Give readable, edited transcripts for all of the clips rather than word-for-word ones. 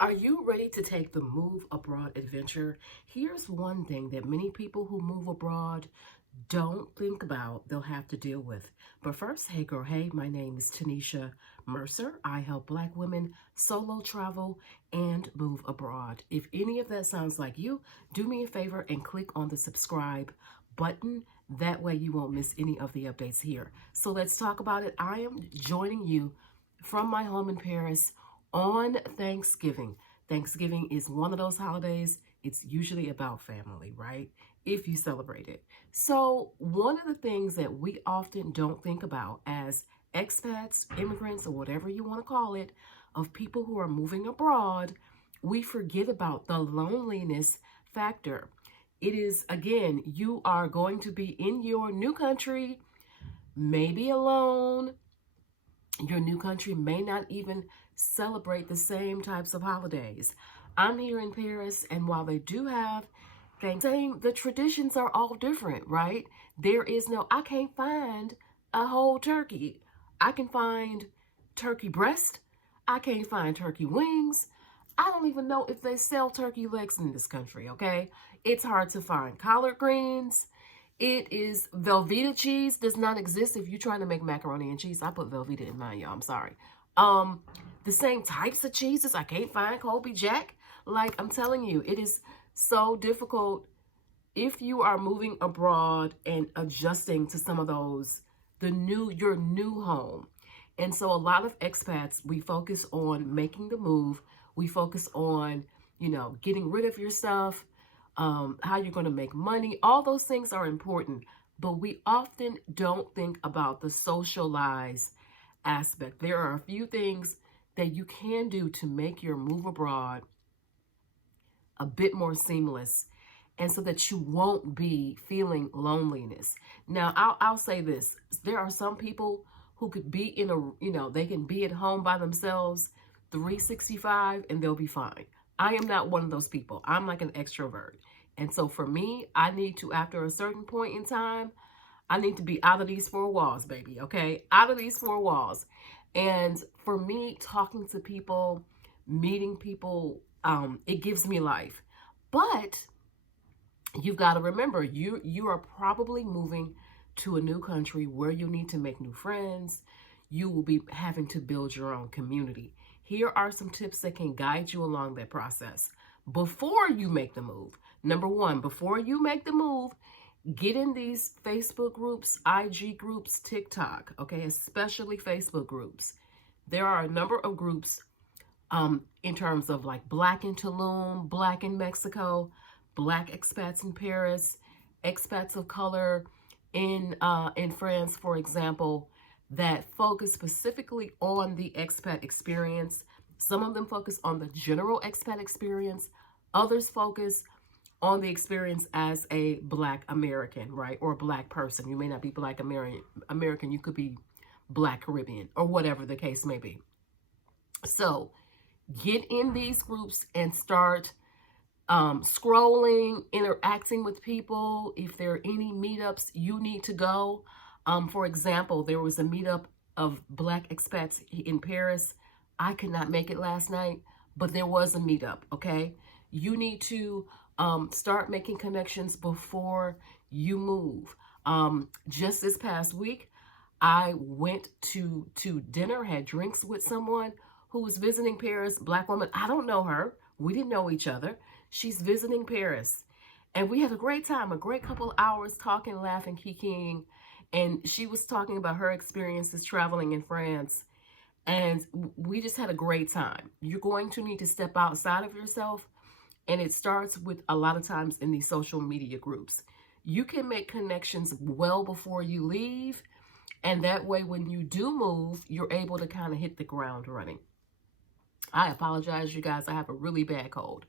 Are you ready to take the move abroad adventure? Here's one thing that many people who move abroad don't think about they'll have to deal with. But first, hey girl, hey, my name is Tanisha Mercer. I help Black women solo travel and move abroad. If any of that sounds like you, do me a favor and click on the subscribe button. That way you won't miss any of the updates here. So let's talk about it. I am joining you from my home in Paris on Thanksgiving. Thanksgiving is one of those holidays, it's usually about family, right? If you celebrate it. So, one of the things that we often don't think about as expats, immigrants, or whatever you want to call it, of people who are moving abroad, we forget about the loneliness factor. It is, again, you are going to be in your new country, maybe alone. Your new country may not even celebrate the same types of holidays. I'm here in Paris, and while they do have Thanksgiving, the traditions are all different, right? There is no, I can't find a whole turkey. I can find turkey breast. I can't find turkey wings. I don't even know if they sell turkey legs in this country, okay? It's hard to find collard greens. It is Velveeta cheese does not exist if you're trying to make macaroni and cheese. I put Velveeta in mine, y'all. I'm sorry. Um, the same types of cheeses I can't find Colby Jack. Like I'm telling you, it is so difficult if you are moving abroad and adjusting to some of those your new home. And so a lot of expats, we focus on making the move. We focus on, getting rid of your stuff, how you're going to make money. All those things are important, but we often don't think about the socialize aspect. There are a few things that you can do to make your move abroad a bit more seamless and so that you won't be feeling loneliness. Now, I'll say this. There are some people who could be they can be at home by themselves 365 and they'll be fine. I am not one of those people. I'm like an extrovert. And so for me, I need to, after a certain point in time, I need to be out of these four walls, baby, okay? Out of these four walls. And for me, talking to people, meeting people, it gives me life. But you've got to remember, you are probably moving to a new country where you need to make new friends. You will be having to build your own community. Here are some tips that can guide you along that process before you make the move. Number one, before you make the move, get in these Facebook groups, IG groups, TikTok, okay, especially Facebook groups. There are a number of groups in terms of like Black in Tulum, Black in Mexico, Black expats in Paris, expats of color in France, for example, that focus specifically on the expat experience. Some of them focus on the general expat experience. Others focus on the experience as a Black American, right? Or a Black person. You may not be Black American. You could be Black Caribbean or whatever the case may be. So get in these groups and start scrolling, interacting with people. If there are any meetups you need to go. For example, there was a meetup of Black expats in Paris. I could not make it last night, but there was a meetup, okay? You need to start making connections before you move. Just this past week, I went to dinner, had drinks with someone who was visiting Paris, Black woman. I don't know her. We didn't know each other. She's visiting Paris. And we had a great time, a great couple hours talking, laughing, kikiing. And she was talking about her experiences traveling in France. And we just had a great time. You're going to need to step outside of yourself. And it starts with a lot of times in these social media groups. You can make connections well before you leave. And that way, when you do move, you're able to kind of hit the ground running. I apologize, you guys. I have a really bad cold.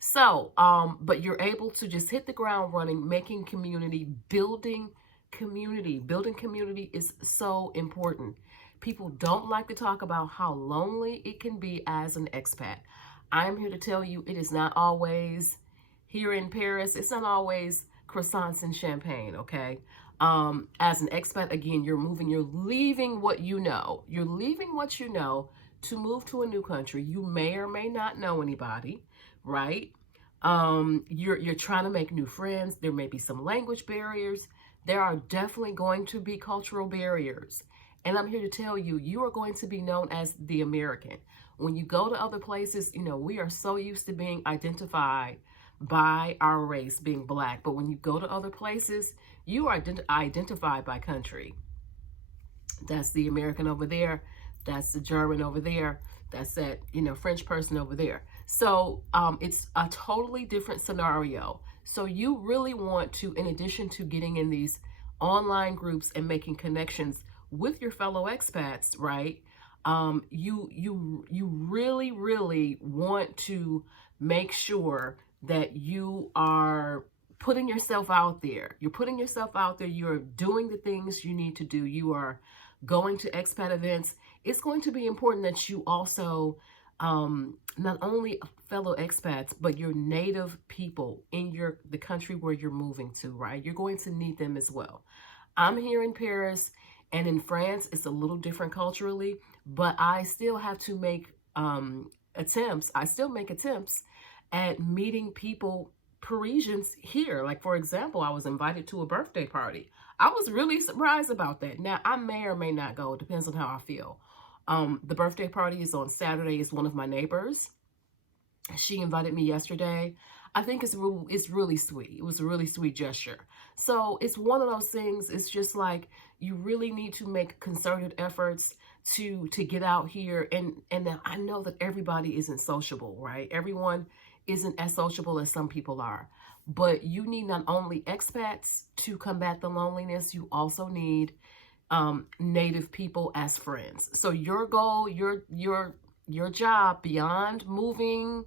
So, but you're able to just hit the ground running, making community, building community. Building community is so important. People don't like to talk about how lonely it can be as an expat. I'm here to tell you it is not always here in Paris. It's not always croissants and champagne, okay? As an expat, again, you're moving, you're leaving what you know. You're leaving what you know to move to a new country. You may or may not know anybody, right? You're trying to make new friends. There may be some language barriers. There are definitely going to be cultural barriers. And I'm here to tell you, you are going to be known as the American. When you go to other places, we are so used to being identified by our race, being black. But when you go to other places, you are identified by country. That's the American over there. That's the German over there. That's that, French person over there. So it's a totally different scenario. So you really want to, in addition to getting in these online groups and making connections with your fellow expats, right? You really, really want to make sure that you are putting yourself out there. You're putting yourself out there. You're doing the things you need to do. You are going to expat events. It's going to be important that you also not only fellow expats, but your native people in the country where you're moving to, right? You're going to need them as well. I'm here in Paris, and in France, it's a little different culturally, but I still have to make attempts. I still make attempts at meeting people, Parisians here. Like, for example, I was invited to a birthday party. I was really surprised about that. Now, I may or may not go. It depends on how I feel. The birthday party is on Saturday. It's one of my neighbors. She invited me yesterday. I think it's really sweet. It was a really sweet gesture. So it's one of those things. It's just like you really need to make concerted efforts to get out here. And I know that everybody isn't sociable, right? Everyone isn't as sociable as some people are. But you need not only expats to combat the loneliness, you also need native people as friends. So your goal, your job beyond moving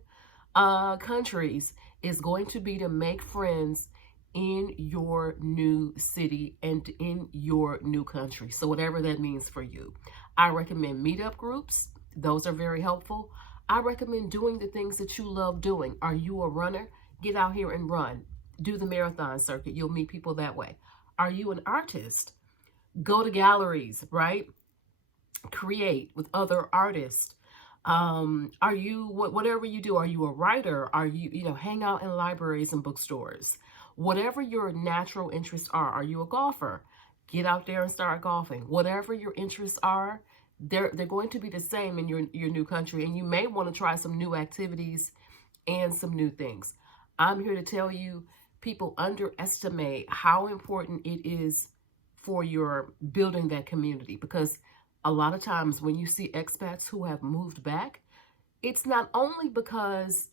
countries is going to be to make friends in your new city and in your new country. So whatever that means for you. I recommend meetup groups. Those are very helpful. I recommend doing the things that you love doing. Are you a runner? Get out here and run. Do the marathon circuit. You'll meet people that way. Are you an artist? Go to galleries, right? Create with other artists. Are you, whatever you do, are you a writer? Are you, hang out in libraries and bookstores? Whatever your natural interests are you a golfer? Get out there and start golfing. Whatever your interests are, they're going to be the same in your new country, and you may want to try some new activities and some new things. I'm here to tell you, people underestimate how important it is for your building that community, because a lot of times when you see expats who have moved back, it's not only because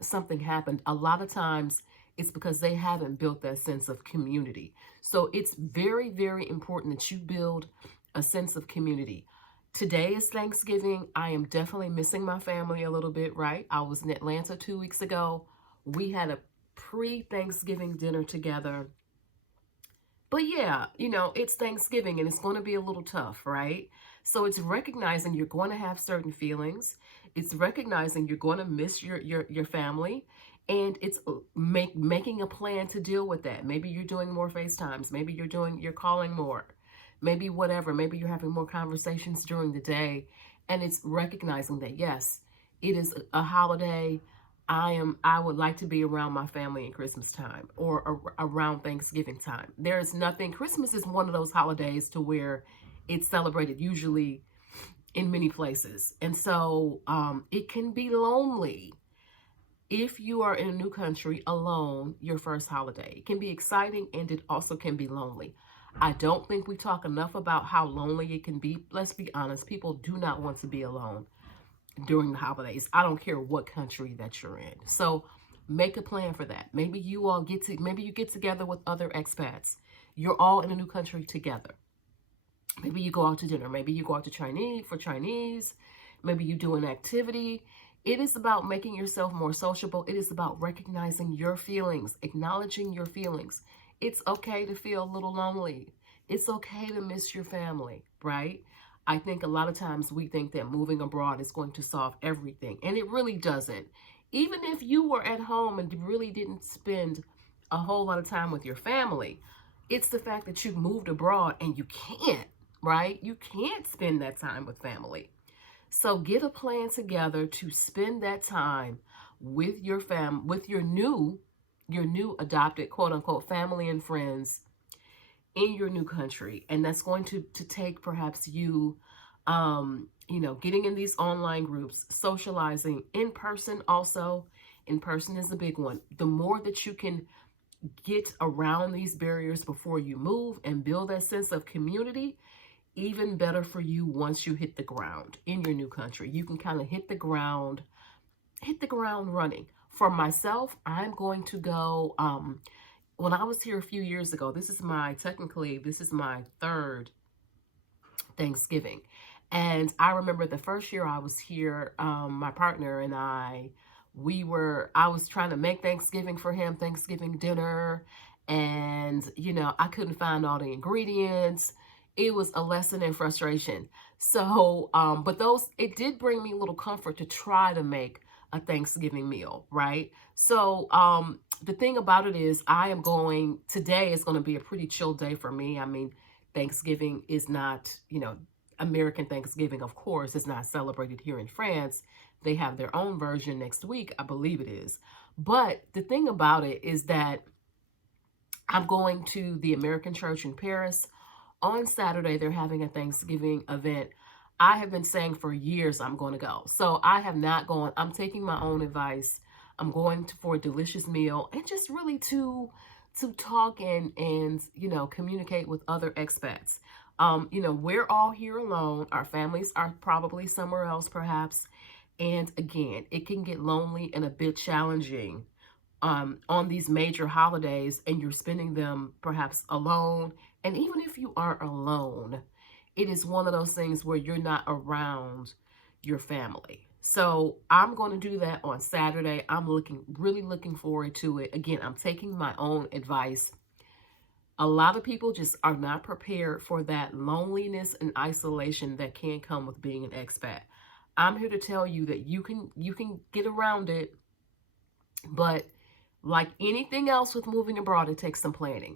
something happened. A lot of times it's because they haven't built that sense of community. So it's very, very important that you build a sense of community. Today is Thanksgiving. I am definitely missing my family a little bit, right? I was in Atlanta 2 weeks ago. We had a pre-Thanksgiving dinner together. But yeah, it's Thanksgiving and it's going to be a little tough, right? So it's recognizing you're going to have certain feelings. It's recognizing you're going to miss your family. And it's making a plan to deal with that. Maybe you're doing more FaceTimes. Maybe you're calling more. Maybe whatever. Maybe you're having more conversations during the day. And it's recognizing that, yes, it is a holiday. I would like to be around my family at Christmas time or around Thanksgiving time. Christmas is one of those holidays to where it's celebrated usually in many places. And so it can be lonely if you are in a new country alone your first holiday. It can be exciting and it also can be lonely. I don't think we talk enough about how lonely it can be. Let's be honest, people do not want to be alone during the holidays. I don't care what country that you're in. So make a plan for that. Maybe you get together with other expats. You're all in a new country together. Maybe you go out to dinner. Maybe you go out to Chinese. Maybe you do an activity. It is about making yourself more sociable. It is about recognizing your feelings, acknowledging your feelings. It's okay to feel a little lonely. It's okay to miss your family, right? I think a lot of times we think that moving abroad is going to solve everything, and it really doesn't. Even if you were at home and really didn't spend a whole lot of time with your family, it's the fact that you've moved abroad and you can't, right? You can't spend that time with family. So get a plan together to spend that time with your with your new adopted quote unquote family and friends in your new country. And that's going to take perhaps you, getting in these online groups, socializing in person also. In person is a big one. The more that you can get around these barriers before you move and build that sense of community, even better for you once you hit the ground in your new country. You can kind of hit the ground running. For myself, I'm going to go, when I was here a few years ago, this is my third Thanksgiving. And I remember the first year I was here, my partner and I was trying to make Thanksgiving for him, Thanksgiving dinner. And, I couldn't find all the ingredients. It was a lesson in frustration. So, it did bring me a little comfort to try to make a Thanksgiving meal, right? So, the thing about it is, today is going to be a pretty chill day for me. I mean, Thanksgiving is not, American Thanksgiving, of course, is not celebrated here in France. They have their own version next week, I believe it is. But the thing about it is that I'm going to the American church in Paris. On Saturday, they're having a Thanksgiving event. I have been saying for years I'm going to go. So I have not gone. I'm taking my own advice. I'm going for a delicious meal and just really to talk and communicate with other expats. We're all here alone. Our families are probably somewhere else, perhaps. And again, it can get lonely and a bit challenging on these major holidays, and you're spending them perhaps alone. And even if you are alone, it is one of those things where you're not around your family. So I'm going to do that on Saturday. I'm really looking forward to it. Again, I'm taking my own advice. A lot of people just are not prepared for that loneliness and isolation that can come with being an expat. I'm here to tell you that you can get around it, but like anything else with moving abroad, it takes some planning.